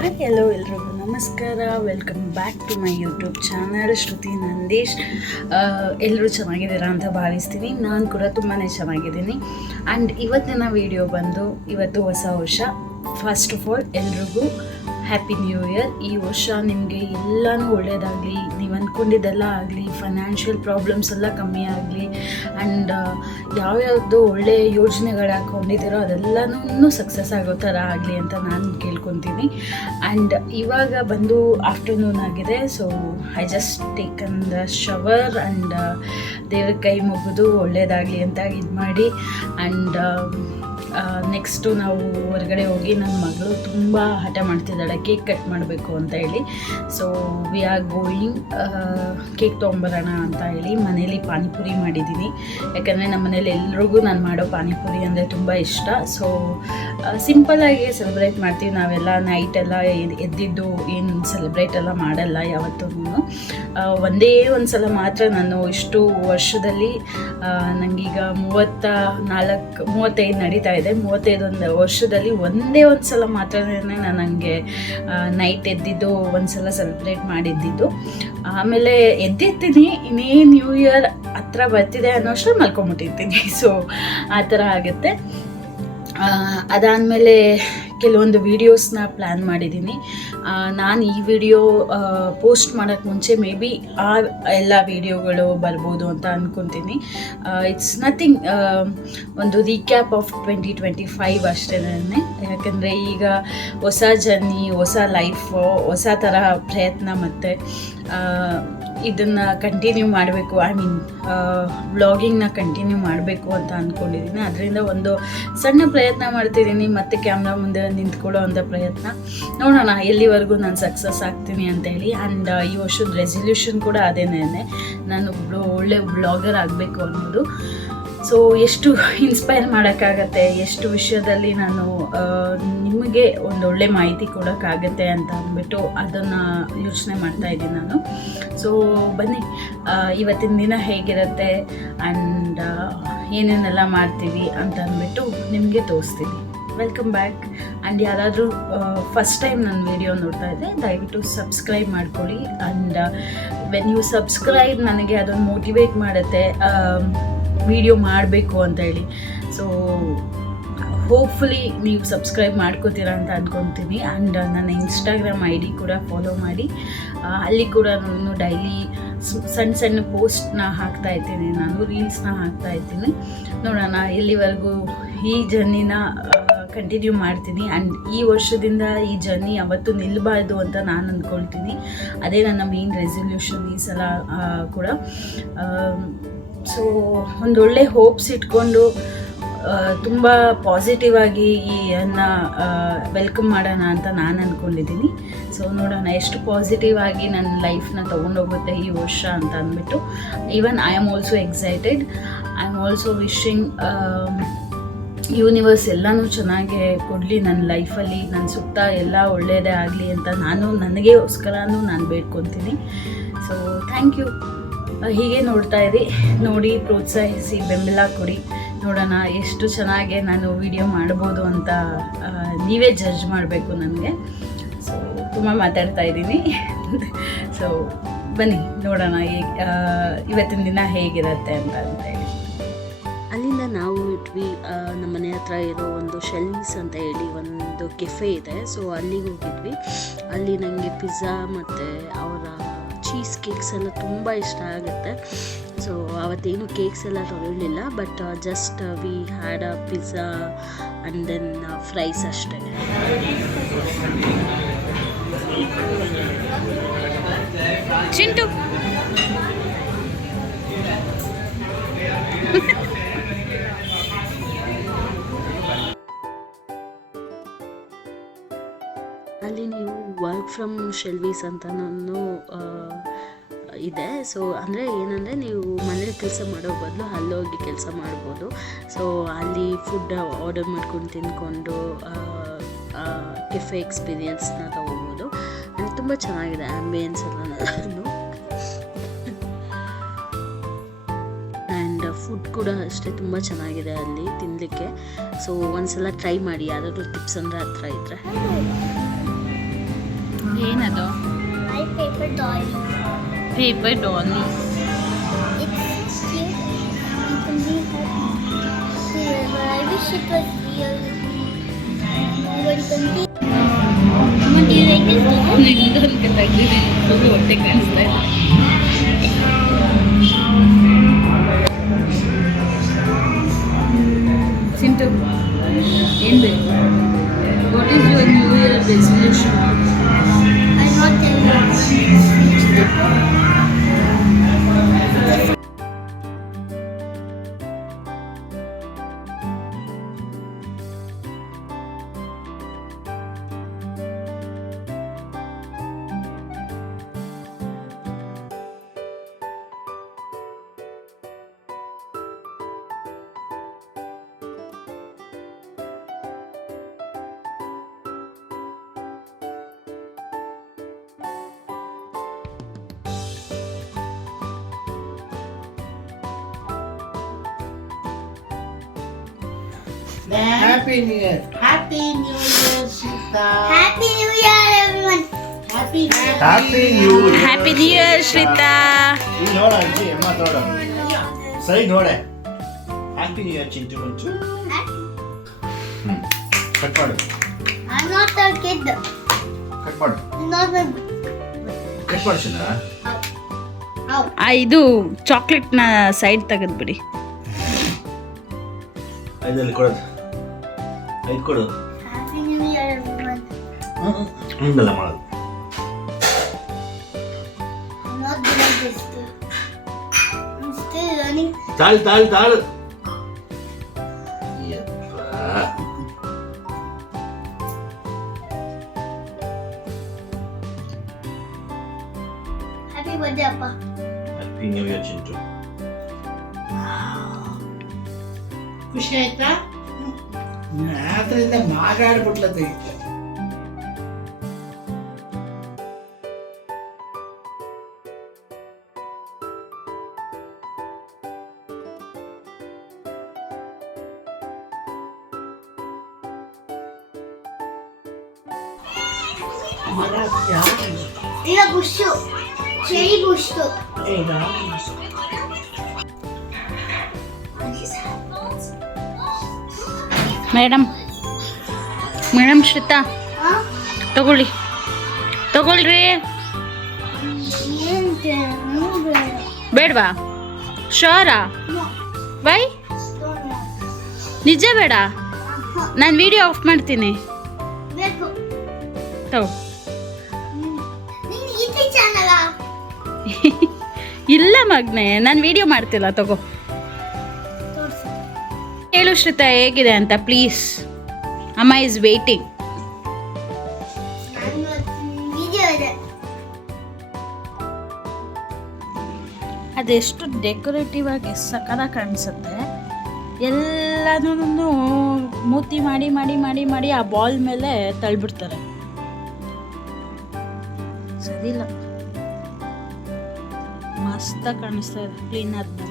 Hi ಎಲ್ಲೋ ಎಲ್ರಿಗೂ ನಮಸ್ಕಾರ. Welcome back to my YouTube channel Shruti Nandish. ಎಲ್ಲರೂ ಚೆನ್ನಾಗಿದ್ದೀರಾ ಅಂತ ಭಾವಿಸ್ತೀನಿ. ನಾನು ಕೂಡ ತುಂಬಾ ಚೆನ್ನಾಗಿದ್ದೀನಿ. ಆ್ಯಂಡ್ ಇವತ್ತಿನ ವಿಡಿಯೋ ಬಂದು ಇವತ್ತು ಹೊಸ ವರ್ಷ. ಫಸ್ಟ್ ಆಫ್ ಆಲ್ ಎಲ್ರಿಗೂ ಹ್ಯಾಪಿ ನ್ಯೂ ಇಯರ್. ಈ ವರ್ಷ ನಿಮಗೆ ಎಲ್ಲನೂ ಒಳ್ಳೆಯದಾಗಲಿ, ನೀವು ಅಂದ್ಕೊಂಡಿದ್ದೆಲ್ಲ ಆಗಲಿ, ಫೈನಾನ್ಷಿಯಲ್ ಪ್ರಾಬ್ಲಮ್ಸ್ ಎಲ್ಲ ಕಮ್ಮಿ ಆಗಲಿ, ಆ್ಯಂಡ್ ಯಾವ್ಯಾವುದು ಒಳ್ಳೆಯ ಯೋಜನೆಗಳು ಹಾಕ್ಕೊಂಡಿದ್ದೀರೋ ಅದೆಲ್ಲನೂ ಸಕ್ಸಸ್ ಆಗೋ ಥರ ಆಗಲಿ ಅಂತ ನಾನು ಕೇಳ್ಕೊತೀನಿ. ಆ್ಯಂಡ್ ಇವಾಗ ಬಂದು ಆಫ್ಟರ್ನೂನ್ ಆಗಿದೆ. So I just taken the shower and ದೇವ್ರ ಕೈ ಮುಗಿದು ಒಳ್ಳೆಯದಾಗಲಿ ಅಂತ ಇದು ಮಾಡಿ, ಆ್ಯಂಡ್ ನೆಕ್ಸ್ಟು ನಾವು ಹೊರಗಡೆ ಹೋಗಿ ನನ್ನ ಮಗಳು ತುಂಬ ಹಠ ಮಾಡ್ತಿದ್ದಾಳೆ ಕೇಕ್ ಕಟ್ ಮಾಡಬೇಕು ಅಂತ ಹೇಳಿ. So we are going cake ತೊಗೊಂಬರೋಣ ಅಂತ ಹೇಳಿ ಮನೇಲಿ ಪಾನಿಪುರಿ ಮಾಡಿದ್ದೀನಿ. ಯಾಕಂದರೆ ನಮ್ಮ ಮನೇಲಿ ಎಲ್ರಿಗೂ ನಾನು ಮಾಡೋ ಪಾನಿಪುರಿ ಅಂದರೆ ತುಂಬ ಇಷ್ಟ. ಸೊ ಸಿಂಪಲ್ಲಾಗಿ ಸೆಲೆಬ್ರೇಟ್ ಮಾಡ್ತೀವಿ ನಾವೆಲ್ಲ. ನೈಟೆಲ್ಲ ಎದ್ದಿದ್ದು ಏನು ಸೆಲೆಬ್ರೇಟ್ ಎಲ್ಲ ಮಾಡಲ್ಲ ಯಾವತ್ತೂ. ಒಂದೇ ಒಂದು ಸಲ ಮಾತ್ರ ನಾನು ಇಷ್ಟು ವರ್ಷದಲ್ಲಿ, ನನಗೀಗ 35 ನಡೀತಾ ಇದೆ. 35 ವರ್ಷದಲ್ಲಿ ಒಂದೇ ಒಂದು ಸಲ ಮಾತ್ರನೇ ನಾನು ಹಂಗೆ ನೈಟ್ ಎದ್ದಿದ್ದು ಒಂದು ಸಲ ಸೆಲೆಬ್ರೇಟ್ ಮಾಡಿದ್ದಿದ್ದು. ಆಮೇಲೆ ಎದ್ದಿರ್ತೀನಿ, ಇನ್ನೇನು ನ್ಯೂ ಇಯರ್ ಹತ್ರ ಬರ್ತಿದೆ ಅನ್ನೋ ಅಷ್ಟು ಮಲ್ಕೊಂಬಿಟ್ಟಿರ್ತೀನಿ. ಸೊ ಆ ಥರ ಆಗುತ್ತೆ. ಅದಾದಮೇಲೆ ಕೆಲವೊಂದು ವೀಡಿಯೋಸ್ನ ಪ್ಲ್ಯಾನ್ ಮಾಡಿದ್ದೀನಿ. ನಾನು ಈ ವಿಡಿಯೋ ಪೋಸ್ಟ್ ಮಾಡೋಕ್ಕೆ ಮುಂಚೆ ಮೇ ಬಿ ಆ ಎಲ್ಲ ವೀಡಿಯೋಗಳು ಬರ್ಬೋದು ಅಂತ ಅಂದ್ಕೊತೀನಿ. ಇಟ್ಸ್ ನಥಿಂಗ್, ಒಂದು ರೀಕ್ಯಾಪ್ ಆಫ್ 2025 ಅಷ್ಟೇ. ಯಾಕಂದರೆ ಈಗ ಹೊಸ ಜರ್ನಿ, ಹೊಸ ಲೈಫು, ಹೊಸ ಥರ ಪ್ರಯತ್ನ, ಮತ್ತು ಇದನ್ನು ಕಂಟಿನ್ಯೂ ಮಾಡಬೇಕು. ಐ ಮೀನ್ ವ್ಲಾಗಿಂಗ್ನ ಕಂಟಿನ್ಯೂ ಮಾಡಬೇಕು ಅಂತ ಅಂದ್ಕೊಂಡಿದ್ದೀನಿ. ಅದರಿಂದ ಒಂದು ಸಣ್ಣ ಪ್ರಯತ್ನ ಮಾಡ್ತಿದ್ದೀನಿ, ಮತ್ತು ಕ್ಯಾಮ್ರಾ ಮುಂದೆ ನಿಂತ್ಕೊಳ್ಳೋ ಅಂಥ ಪ್ರಯತ್ನ. ನೋಡೋಣ ಎಲ್ಲಿವರೆಗೂ ನಾನು ಸಕ್ಸಸ್ ಆಗ್ತೀನಿ ಅಂತೇಳಿ. ಆ್ಯಂಡ್ ಈ ವರ್ಷದ ರೆಸಲ್ಯೂಷನ್ ಕೂಡ ಅದೇನೇ, ನಾನು ಒಳ್ಳೆ ವ್ಲಾಗರ್ ಆಗಬೇಕು ಅನ್ನೋದು. ಸೊ ಎಷ್ಟು ಇನ್ಸ್ಪೈರ್ ಮಾಡೋಕ್ಕಾಗತ್ತೆ, ಎಷ್ಟು ವಿಷಯದಲ್ಲಿ ನಾನು ನಿಮಗೆ ಒಂದೊಳ್ಳೆ ಮಾಹಿತಿ ಕೊಡೋಕ್ಕಾಗತ್ತೆ ಅಂತ ಅಂದ್ಬಿಟ್ಟು ಅದನ್ನು ಯೋಚನೆ ಮಾಡ್ತಾಯಿದ್ದೀನಿ ನಾನು. ಸೊ ಬನ್ನಿ, ಇವತ್ತಿನ ದಿನ ಹೇಗಿರುತ್ತೆ ಆ್ಯಂಡ್ ಏನೇನೆಲ್ಲ ಮಾಡ್ತೀವಿ ಅಂತ ಅಂದ್ಬಿಟ್ಟು ನಿಮಗೆ ತೋರಿಸ್ತೀನಿ. Welcome back. ಆ್ಯಂಡ್ ಯಾರಾದರೂ ಫಸ್ಟ್ ಟೈಮ್ ನನ್ನ ವಿಡಿಯೋ ನೋಡ್ತಾ ಇದ್ದೆ, ದಯವಿಟ್ಟು ಸಬ್ಸ್ಕ್ರೈಬ್ ಮಾಡ್ಕೊಳ್ಳಿ. ಆ್ಯಂಡ್ ವೆನ್ ಯು ಸಬ್ಸ್ಕ್ರೈಬ್, ನನಗೆ ಅದೊಂದು ಮೋಟಿವೇಟ್ ಮಾಡುತ್ತೆ ವಿಡಿಯೋ ಮಾಡಬೇಕು ಅಂತ ಹೇಳಿ. ಸೊ ಹೋಪ್ಫುಲಿ ನೀವು ಸಬ್ಸ್ಕ್ರೈಬ್ ಮಾಡ್ಕೋತೀರಾ ಅಂತ ಅಂದ್ಕೊತೀನಿ. ಆ್ಯಂಡ್ ನನ್ನ ಇನ್ಸ್ಟಾಗ್ರಾಮ್ ID ಕೂಡ ಫಾಲೋ ಮಾಡಿ. ಅಲ್ಲಿ ಕೂಡ ನಾನು ಡೈಲಿ ಸಣ್ಣ ಸಣ್ಣ ಪೋಸ್ಟ್ನ ಹಾಕ್ತಾ ಇರ್ತೀನಿ, ನಾನು ರೀಲ್ಸ್ನ ಹಾಕ್ತಾ ಇರ್ತೀನಿ. ನೋಡೋಣ ಎಲ್ಲಿವರೆಗೂ ಈ ಜರ್ನಿನ ಕಂಟಿನ್ಯೂ ಮಾಡ್ತೀನಿ. ಆ್ಯಂಡ್ ಈ ವರ್ಷದಿಂದ ಈ ಜರ್ನಿ ಯಾವತ್ತೂ ನಿಲ್ಲಬಾರ್ದು ಅಂತ ನಾನು ಅಂದ್ಕೊಳ್ತೀನಿ. ಅದೇ ನನ್ನ ಮೇನ್ ರೆಸಲ್ಯೂಷನ್ ಈ ಸಲ ಕೂಡ. ಸೊ ಒಂದೊಳ್ಳೆ ಹೋಪ್ಸ್ ಇಟ್ಕೊಂಡು ತುಂಬ ಪಾಸಿಟಿವ್ ಆಗಿ ಈ ವೆಲ್ಕಮ್ ಮಾಡೋಣ ಅಂತ ನಾನು ಅಂದ್ಕೊಂಡಿದ್ದೀನಿ. ಸೊ ನೋಡೋಣ ಎಷ್ಟು ಪಾಸಿಟಿವ್ ಆಗಿ ನನ್ನ ಲೈಫ್ನ ತೊಗೊಂಡೋಗುತ್ತೆ ಈ ವರ್ಷ ಅಂತ ಅಂದ್ಬಿಟ್ಟು. Even I am also excited. I am also wishing universe ಎಲ್ಲನೂ ಚೆನ್ನಾಗೇ ಕೊಡಲಿ ನನ್ನ ಲೈಫಲ್ಲಿ, ನನ್ನ ಸುತ್ತ ಎಲ್ಲ ಒಳ್ಳೆಯದೇ ಆಗಲಿ ಅಂತ ನನಗೋಸ್ಕರನೂ ನಾನು ಬೇಡ್ಕೊತೀನಿ. So thank you. ಹೀಗೆ ನೋಡ್ತಾ ಇರಿ, ನೋಡಿ ಪ್ರೋತ್ಸಾಹಿಸಿ, ಬೆಂಬಲ ಕೊಡಿ. ನೋಡೋಣ ಎಷ್ಟು ಚೆನ್ನಾಗಿ ನಾನು ವಿಡಿಯೋ ಮಾಡ್ಬೋದು ಅಂತ ನೀವೇ ಜಡ್ಜ್ ಮಾಡಬೇಕು ನನಗೆ. ಸೊ ತುಂಬ ಮಾತಾಡ್ತಾ ಇದ್ದೀನಿ. ಸೊ ಬನ್ನಿ ನೋಡೋಣ ಇವತ್ತಿನ ದಿನ ಹೇಗಿರುತ್ತೆ ಅಂತ ಹೇಳಿ. ಅಲ್ಲಿಂದ ನಾವು ಇಟ್ವಿ ನಮ್ಮ ಮನೆ ಹತ್ರ ಇರೋ ಒಂದು ಶೆಲ್ವೀಸ್ ಅಂತ ಹೇಳಿ ಒಂದು ಕೆಫೆ ಇದೆ. ಸೊ ಅಲ್ಲಿಗೆ ಹೋಗಿದ್ವಿ. ಅಲ್ಲಿ ನನಗೆ ಪಿಜ್ಜಾ ಮತ್ತು ಅವರ ಚೀಸ್ ಕೇಕ್ಸ್ ಎಲ್ಲ ತುಂಬ ಇಷ್ಟ ಆಗುತ್ತೆ. ಸೊ ಅವತ್ತೇನು ಕೇಕ್ಸ್ ಎಲ್ಲ ತೊಗೊಳ್ಳಿಲ್ಲ, but just we had a pizza and then fries ಅಷ್ಟೇ. ಚಿಂಟು ಅಲ್ಲಿ ನೀವು ವರ್ಕ್ ಫ್ರಮ್ ಶೆಲ್ವೀಸ್ ಅಂತನೂ ಇದೆ. ಸೊ ಅಂದರೆ ಏನಂದರೆ ನೀವು ಮನೇಲಿ ಕೆಲಸ ಮಾಡೋ ಬದಲು ಅಲ್ಲೋಗಿ ಕೆಲಸ ಮಾಡ್ಬೋದು. ಸೊ ಅಲ್ಲಿ ಫುಡ್ ಆರ್ಡರ್ ಮಾಡ್ಕೊಂಡು ತಿಂದ್ಕೊಂಡು ಕೆಫೆ ಎಕ್ಸ್ಪೀರಿಯನ್ಸ್ನ ತೊಗೋಬೋದು. ಆ್ಯಂಡ್ ತುಂಬ ಚೆನ್ನಾಗಿದೆ ಆ್ಯಂಬಿಯನ್ಸ್ ಎಲ್ಲನೂ. ಆ್ಯಂಡ್ ಫುಡ್ ಕೂಡ ಅಷ್ಟೇ ತುಂಬ ಚೆನ್ನಾಗಿದೆ ಅಲ್ಲಿ ತಿನ್ನಲಿಕ್ಕೆ. ಸೊ ಒಂದ್ಸಲ ಟ್ರೈ ಮಾಡಿ, ಯಾರಾದರೂ ಟಿಪ್ಸ್ ಅಂದರೆ ಹತ್ರ ಇದ್ದರೆ. ಏನದು? My paper doll. Paper dolly. It's cute. You can be happy. Yeah, but I wish it was real. Nobody can be. What do you like this doll? ನಿಂದು ಅಂತ ತೆಗ್ದಿದ್ದೀನಿ, ಫುಲ್ ಹೊಟ್ಟೆ ಕಾಣಿಸ್ತಾ ಇದೆ. ಸಿಂಟು ಏನು ಬೇಕು? What is your new year resolution? I'm not telling you. Happy New Year. Happy New Year, Sita. Happy New Year, everyone. Happy New Year. Happy New Year. Happy new year Shweta. ಇಲ್ಲಿ ನೋಡ ಅಜ್ಜಿ ಅಮ್ಮ ನೋಡ ಸರಿ ನೋಡೆ. ಹ್ಯಾಪಿ ನ್ಯೂ ಇಯರ್ ಚಿಂಟು ಮುಂಚು. Cut ಮಾಡು. I'm not a kid. Cut ಮಾಡು. I'm not a. ಕಟ್ ಮಾಡು ಚಿನ್ನ. Ow. ಇದು ಚಾಕ್ಲೇಟ್ನ ಸೈಡ್ ತೆಗೆದ್ಬಿಡಿ. ಐದಲ್ಲಿ ಕೊಡೋದು. ಐದು ಕೊಡು. Happy New Year, everyone. ಹಿಂಗೆಲ್ಲ ಮಾಡೋದು. I'm not good at this too. I'm still learning. ತಾಳು. ಯಪ್ಪ. Happy birthday, Appa. Happy new year Chintu. ಖುಷಿ ಆಯ್ತಾ? ಆದ್ರಿಂದ ಮಾಗಾಡ್ಬಿಟ್ಲತಿ. ಈಗ ಬುಷು ಚೆರಿ ಬುಷು ಮೇಡಮ್ ಶ್ವೇತಾ ತಗೊಳ್ರಿ. ಬೇಡವಾ? ಶೋರಾ? ಬೈ ನಿಜ ಬೇಡ, ನಾನು ವಿಡಿಯೋ ಆಫ್ ಮಾಡ್ತೀನಿ. ಬೇಕು ತಗೋ. ನೀನು ಇತಿ ಚಾನಲ ಇಲ್ಲ ಮಗ್ನೆ, ನಾನು ವಿಡಿಯೋ ಮಾಡ್ತಿಲ್ಲ, ತಗೋ. ತೋರಿಸು. ಹೇಳು ಶ್ವೇತಾ ಹೇಗಿದೆ ಅಂತ ಪ್ಲೀಸ್. ಅಮ್ಮ ಈಸ್ ವೇಟಿಂಗ್. ನಾನು ವಿಡಿಯೋ ಇದೆ. ಅದೆಷ್ಟು ಡೆಕೋರೇಟಿವ್ ಆಗಿ ಸಕಲಾಗಿ ಕಾಣಿಸುತ್ತೆ. ಎಲ್ಲನೂ ಮೂತಿ ಮಾಡಿ ಮಾಡಿ ಮಾಡಿ ಮಾಡಿ ಆ ಬಾಲ್ ಮೇಲೆ ತಳ್ಬಿಡ್ತಾರೆ. ಸರಿಯಿಲ್ಲ, ಮಸ್ತಾಗಿ ಕಾಣಿಸ್ತಾ ಇದೆ ಕ್ಲೀನ್ ಆದ್ಮೇಲೆ.